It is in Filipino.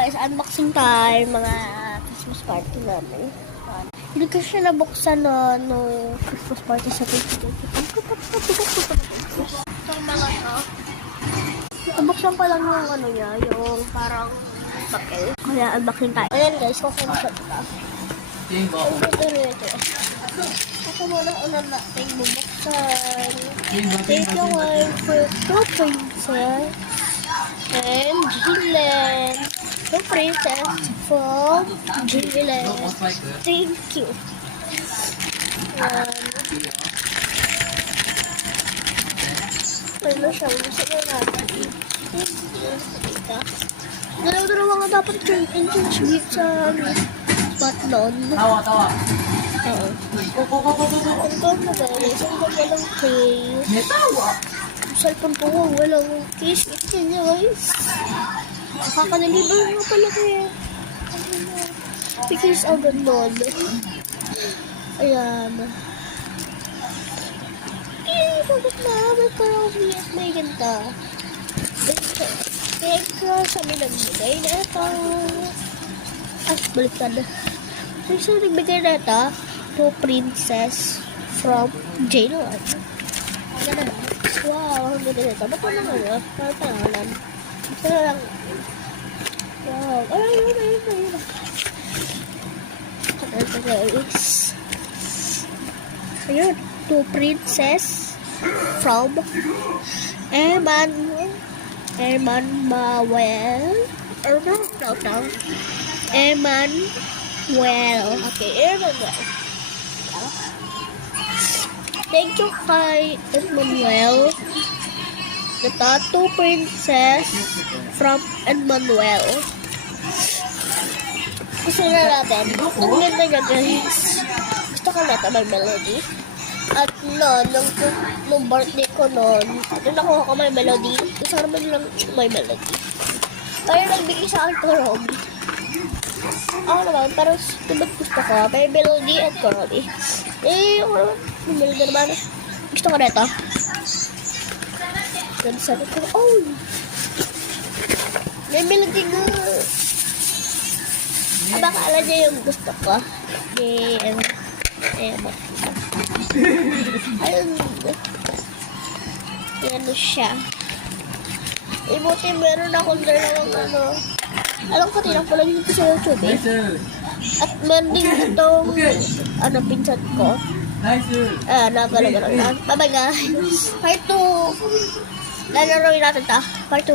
guys, unboxing time, mga Christmas party namin. Hindi ko siya nabuksan nung Christmas party sa 2020. Itong mga to. Nabuksan pa lang yung ano niya, yung parang papel. Kaya unboxing tayo. Ayan guys, kukunin ito. Ako muna una natin bubuksan. Take a while for two princess and Jillian. Two princess from Jillian. Thank you. Ano siya? Gusto ko natin. Dalawa nga dapat change sa spot doon. Tawa. Oo. Ang ganda guys. Ang ganda ng case. May tawa. Cellphone ko walang case. Ito niya guys. Nakakadalibar nga pala kaya. Because ang ganda. Ayan. Bakit na? May parang may ganda. Kaya sabi nagbigay na ito. Baliktad. So, nagbigay na ito. To Princess from Jailan. Ang ganda ba? Wow, ang ganda nito. Ba't naman nga? Parang pangalan. Gusto na lang. Wow. Ayun. Ito guys. Ayun. To Princess from Emmanuel. Okay, Emmanuel. Thank you kay Emmanuel. The Tattoo Princess from Emmanuel. Gusto na natin. Ang ganda niya guys. Gusto ko na ito may melody. At nung birthday ko noon, nakuha ko may melody. Gusto naman lang may melody. Kaya nagbigay sa akin ito Robby. Ako naman, pero tubag gusto ko. May melody at Robby. Ako naman, may melody naman. Gusto ko na ito. Then sabi ko, may melody nga. Baka alam niya yung gusto ko. Ayun siya. Buti meron akong dalawang alam ko tinang pala dito sa YouTube At meron din itong pinsan ko. Napalagay lang. Bye bye guys. Part 2. Lalaroin natin ta. Part 2.